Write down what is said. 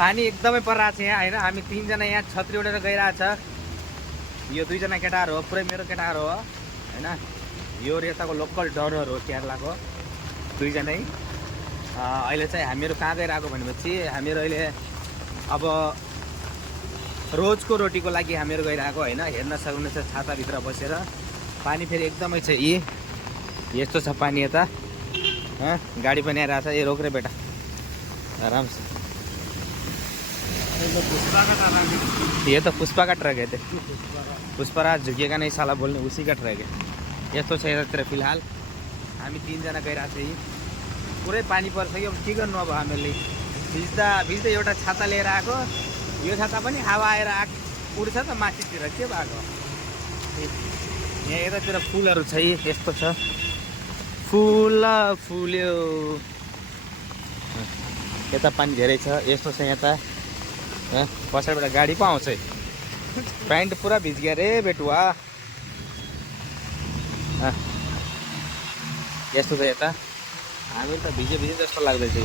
पानी एकदमै परिरहेको छ यहाँ होइन। हामी 3 जना यहाँ छत्री उडेर गइरहेछ। यो 2 जना केटाहरू हो, पुरै मेरो केटाहरू हो होइन। यो यताको लोकल डरहरू हो केरलाको 2 जनै। अहिले चाहिँ हामीहरू कहाँ गइरहेको भनेपछि हामीहरू अहिले अब रोजको रोटीको लागि हामीहरू गइरहेको होइन। हेर्न सक्नुहुन्छ छाताभित्र बसेर। पानी फेरि एकदमै छ यी यस्तो छ पानी यता। गाडी पनि आइरहेको छ। ए रोक रे बेटा आराम से। ये तो पुष्पा का ट्रक है। पुष्पराज झुकेगा नहीं साला बोल्ने उसी का ट्रक है। यस्तो छ यतातिर फिलहाल। हामी 3 जना गइरहेको छ। पुरै पानी परिसक्यो। अब के गर्नु अब हामीले भिज्दा एउटा छाता लिएर आएको। यो छाता पनि हावा आएर उड्छ त माथितिर के भएको। यहाँ यतातिर फुलहरू छ यस्तो छ। फुल फुल्यो। यता पानी धेरै छ यस्तो छ यता। पछाडिबाट गाडी पो आउँछ। प्यान्ट पुरा भिज्यो रे बेटुवा। यस्तो छ यता। हामी त भिजे जस्तो लाग्दैछ।